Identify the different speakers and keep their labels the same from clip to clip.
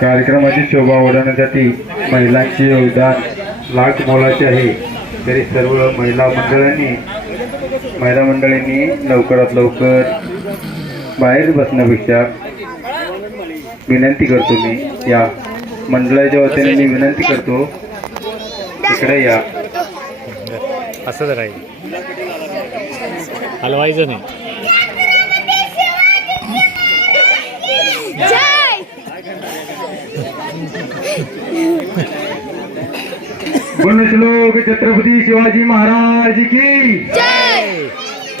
Speaker 1: कार्यक्रमाची शोभा वाढवण्यासाठी महिलांचे योगदान लाख मोलाचे आहे. तरी सर्व महिला मंडळांनी महिला मंडळींनी लवकरात लवकर बाहेर बसण्यापेक्षा विनंती करतो मी. या मंडळाच्या वतीने मी विनंती करतो. इकडे या.
Speaker 2: असं राहील हलवायचं नाही.
Speaker 1: पुण्यश्लोक छत्रपती शिवाजी महाराज की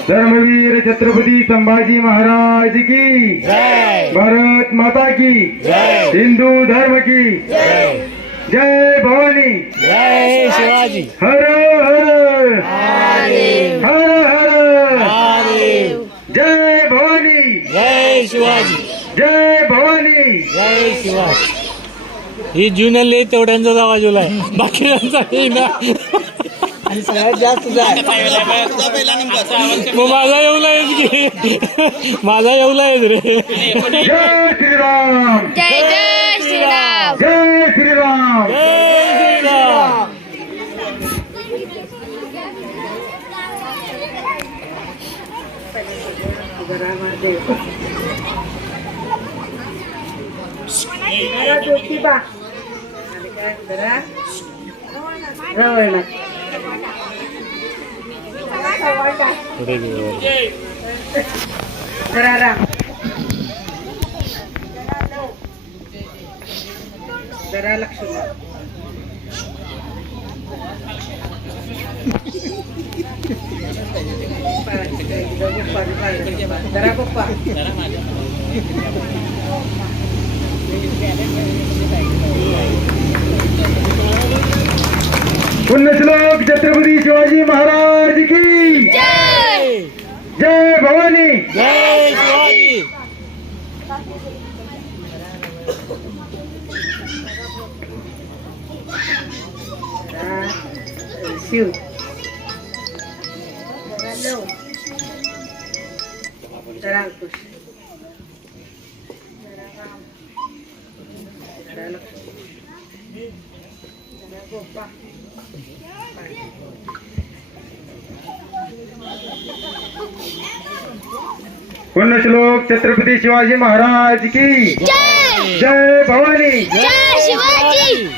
Speaker 1: धर्मवीर छत्रपती संभाजी महाराज की
Speaker 2: जय.
Speaker 1: भारत माता की
Speaker 2: जय.
Speaker 1: हिंदू धर्म की जय भवानी.
Speaker 2: जय शिवाजी.
Speaker 1: हर हर हर
Speaker 2: महादेव
Speaker 1: जय भवानी
Speaker 2: जय शिवाजी
Speaker 1: जय भवानी
Speaker 2: जय शिवाजी ही ज्युनियर तेवढ्यांचाच आवाज बाकीच्यांचा ना
Speaker 3: आणि सगळ्यात जास्त जाय
Speaker 2: मग माझा येऊला आहेस की माझा येऊला आहेस रे
Speaker 1: जय श्रीराम
Speaker 4: जय जय श्रीराम
Speaker 1: जय श्रीराम
Speaker 2: जय Shriram
Speaker 3: Para
Speaker 2: tuti ba?
Speaker 3: Dara? Rawal. Dara ra. Dara lakshmi.
Speaker 1: पुण्यश्लोक छत्रपती शिवाजी महाराज की।
Speaker 4: जय।
Speaker 1: जय भवानी।
Speaker 2: जय शिवाजी।
Speaker 3: शिव जरा गोपा
Speaker 1: पुण्यश्लोक छत्रपती शिवाजी महाराज की
Speaker 4: जय
Speaker 1: जय भवानी.
Speaker 4: जय शिवाजी.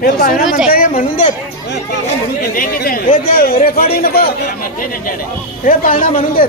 Speaker 3: हे पाळणा म्हणताय म्हणून देत हे रेकॉर्डिंग नको हे पाळणा म्हणून देत.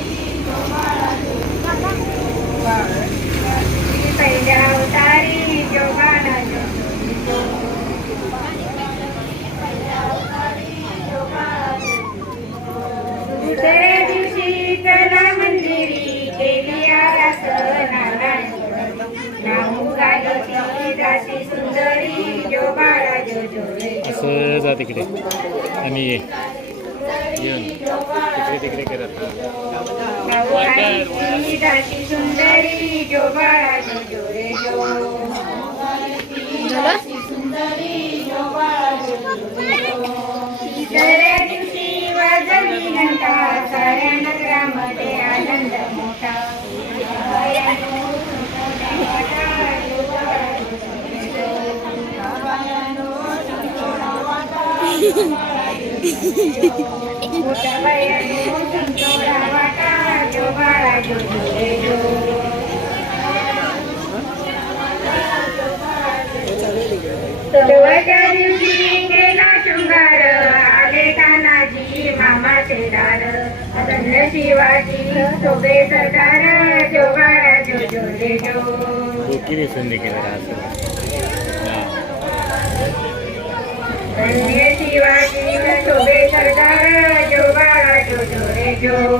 Speaker 2: असं जा तिकडे. आणि ये. येऊन तिकडे तिकडे करत
Speaker 5: जो बाळा जो जो रे जो दुसऱ्या दिवशी वाजवली घंटा साऱ्या मोठा बायानो संतोषा वाटा जो बाळा मोठ्या बायानो संतोषा वाटा जो बाळा जो जो तेव्हाच्या दिवशी केला शृंगार आले तानाजी मामाचे दार धन्य शिवाजी शोभे सरदार जोगारा जो जो जो धन्य शिवाजी शोभे सरदार जोगारा जो जो रे जो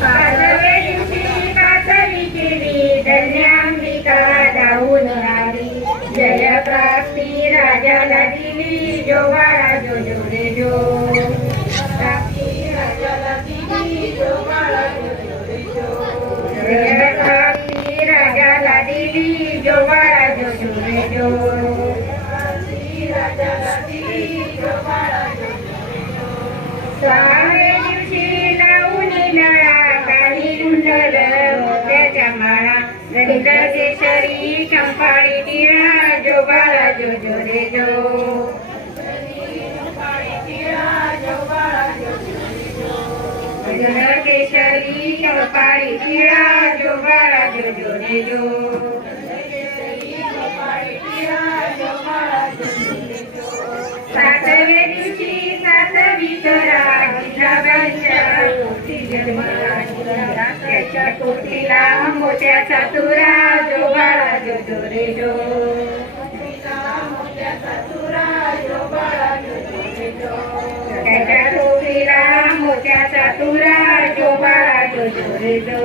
Speaker 5: पाचव्या दिवशी कातरी केली धन्यांबिका जाऊन आली जय प्राप्ती सहाव्या दिवशी लावून काही कुंडल मोत्याच्या माळा रंग केशरी चंपाळी जो जो रे जो केशरी चंपाळी जो जो रे जो सातव्या दिवशी त्याच्या कोटीला मोठ्याचा तुरा जोबा जो जो रे जो त्याच्या जो जो रे जो.